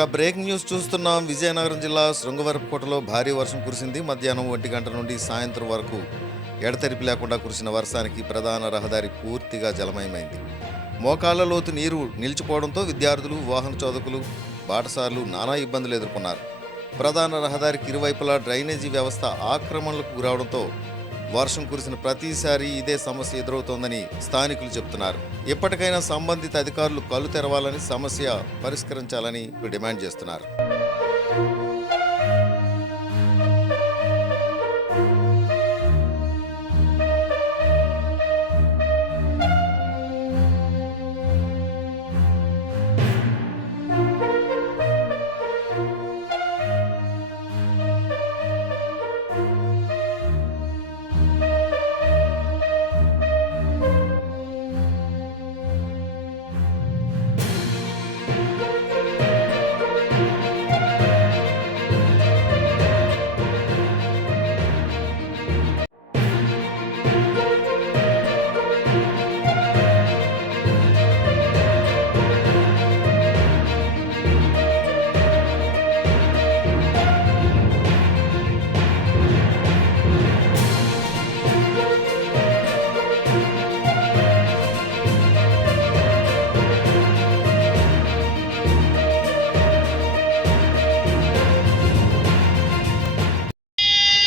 ఇక breaking news చూస్తున్నాం. విజయనగరం జిల్లా శృంగవరపుకోటలో భారీ వర్షం కురిసింది. మధ్యాహ్నం 1 గంట నుండి సాయంత్రం వరకు ఎడతెరిపి లేకుండా కురిసిన వర్షానికి ప్రధాన రహదారి పూర్తిగా జలమయమైంది. మోకాళ్ల లోతు నీరు నిలిచిపోవడంతో విద్యార్థులు, వాహన చోదకులు, బాటసారులు నానా ఇబ్బందులు ఎదుర్కొన్నారు. ప్రధాన రహదారికి ఇరువైపులా డ్రైనేజీ వ్యవస్థ ఆక్రమణలకు గురవడంతో వర్షం కురిసిన ప్రతిసారి ఇదే సమస్య ఎదురవుతోందని స్థానికులు చెబుతున్నారు. ఎప్పటికైనా సంబంధిత అధికారులు కళ్ళు తెరవాలని, సమస్య పరిష్కరించాలని డిమాండ్ చేస్తున్నారు.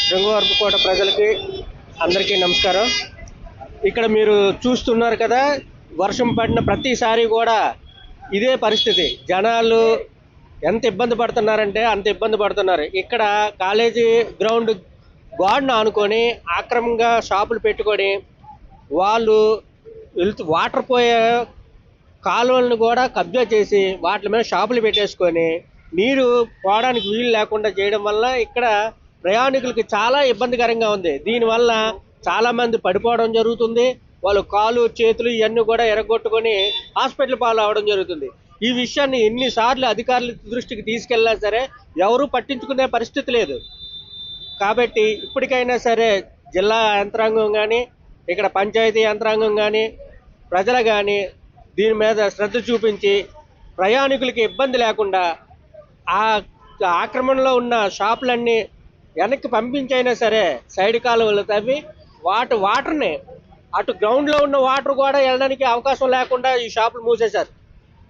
శృంగవరపుకోట ప్రజలకి అందరికీ నమస్కారం. ఇక్కడ మీరు చూస్తున్నారు కదా, వర్షం పడిన ప్రతిసారి కూడా ఇదే పరిస్థితి. జనాలు ఎంత ఇబ్బంది పడుతున్నారంటే అంత ఇబ్బంది పడుతున్నారు. ఇక్కడ కాలేజీ గ్రౌండ్ గోడను ఆనుకొని ఆక్రమంగా షాపులు పెట్టుకొని వాళ్ళు వాటర్ పోయే కాలువలను కూడా కబ్జా చేసి వాటి మీద షాపులు పెట్టేసుకొని నీరు పోవడానికి వీలు లేకుండా చేయడం వల్ల ఇక్కడ ప్రయాణికులకి చాలా ఇబ్బందికరంగా ఉంది. దీనివల్ల చాలామంది పడిపోవడం జరుగుతుంది. వాళ్ళు కాలు, చేతులు ఇవన్నీ కూడా ఎరగొట్టుకొని హాస్పిటల్ పాలు అవ్వడం జరుగుతుంది. ఈ విషయాన్ని ఎన్నిసార్లు అధికారుల దృష్టికి తీసుకెళ్ళినా సరే ఎవరూ పట్టించుకునే పరిస్థితి లేదు. కాబట్టి ఇప్పటికైనా సరే జిల్లా యంత్రాంగం కానీ, ఇక్కడ పంచాయతీ యంత్రాంగం కానీ, ప్రజలు కానీ దీని మీద శ్రద్ధ చూపించి ప్రయాణికులకి ఇబ్బంది లేకుండా ఆ ఆక్రమణలో ఉన్న షాపులన్నీ వెనక్కి పంపించైనా సరే సైడ్ కాలువలు తవ్వి వాటర్ని అటు గ్రౌండ్లో ఉన్న వాటర్ కూడా వెళ్ళడానికి అవకాశం లేకుండా ఈ షాపులు మూసేశారు.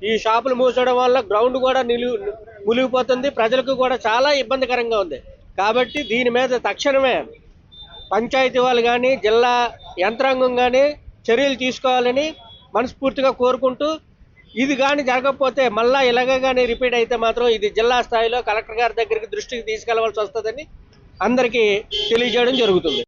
ఈ షాపులు మూసేయడం వల్ల గ్రౌండ్ కూడా మునిగిపోతుంది. ప్రజలకు కూడా చాలా ఇబ్బందికరంగా ఉంది. కాబట్టి దీని మీద తక్షణమే పంచాయతీ వాళ్ళు కానీ, జిల్లా యంత్రాంగం కానీ చర్యలు తీసుకోవాలని మనస్ఫూర్తిగా కోరుకుంటూ, ఇది కానీ జరగకపోతే మళ్ళీ ఇలాగే కానీ రిపీట్ అయితే మాత్రం ఇది జిల్లా స్థాయిలో కలెక్టర్ గారి దగ్గరికి దృష్టికి తీసుకెళ్లవలసి వస్తుందని అందరికీ తెలియజేయడం జరుగుతుంది.